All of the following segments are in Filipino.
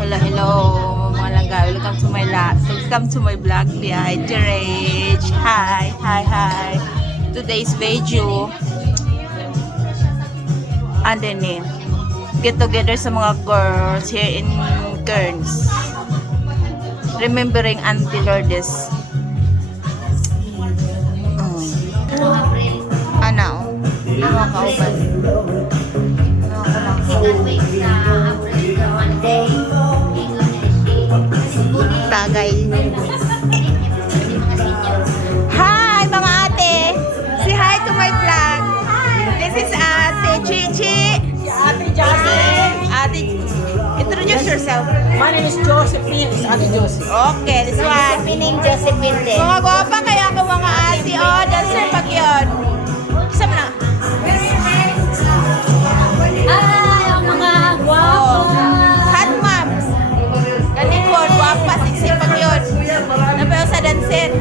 Hello, mga langga. Welcome to my vlog. Hi, Jerech. Hi. Today's video. And then, get together sa mga girls here in Kearns. Remembering Auntie Lourdes. Ano? Mga kauban. Tagay. Hi mga ate! Say hi to my vlog. This is Ate Chichi. Ate Josephine. Ate, introduce yourself. My name is Josephine. It's Ate Josephine. Okay, this one. My name Josephine din. Mga gwapa kaya ako mga ate. Oh, dancer pag yun. Isa mo na. Ay, ang mga guwapo. Hot moms. Galikon, gwapa, siksi pag yun. Napayo sa dancer.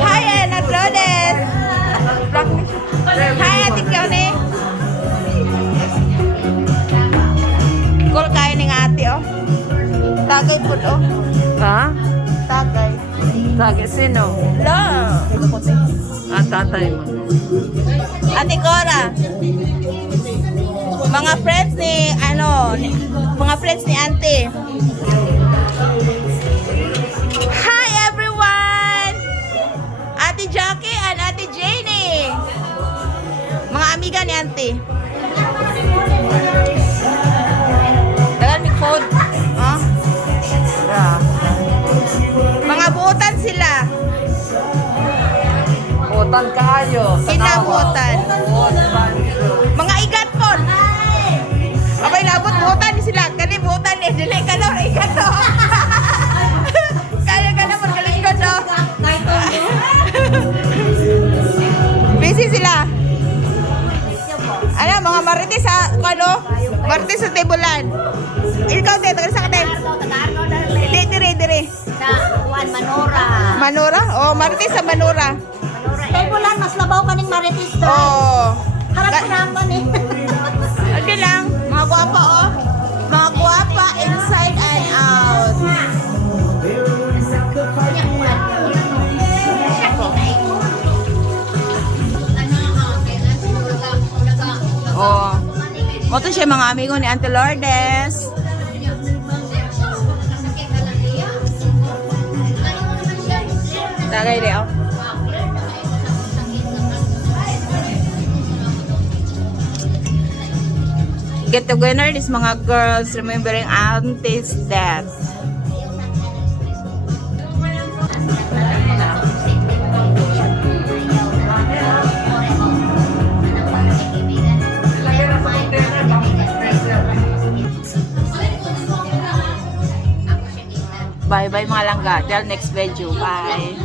Hi, Ana Lourdes. Hi, Ate Kione. Cool kayo ng ate, oh. Tagay po, oh. Ha? Tagay. Tagay sino? Lo. Tatay mo. Ate Cora. Mga friends ni, mga friends ni Auntie. Hi everyone! Ate Jackie and Ate Janie. Mga amiga ni Auntie. Dagan may food. Huh? Yeah. Mga buutan sila. Butan kaayo. Kinabutan. Mga igat po. Okay, labot buutan sila. Kani buutan eh. Dili ka na, igat to. Kaya ka na, magaling ko to. Busy sila. Ano, mga marites sa, marites sa tibulan. Ikaw, te, tagal sa kate. Dire. Sa Juan Manora. Manura? Oh, marites sa Manura. Kay bulan, mas labaw ka ng marites to. Oh. Harap ko naman eh. Okay lang, mga guwapa oh. Mga guwapa inside and out. Oh. Moto siya mga amigo ni Auntie Lourdes. Tagay rin oh. Get together is mga girls remembering Auntie's death. Bye bye mga langga. Till next video. Bye.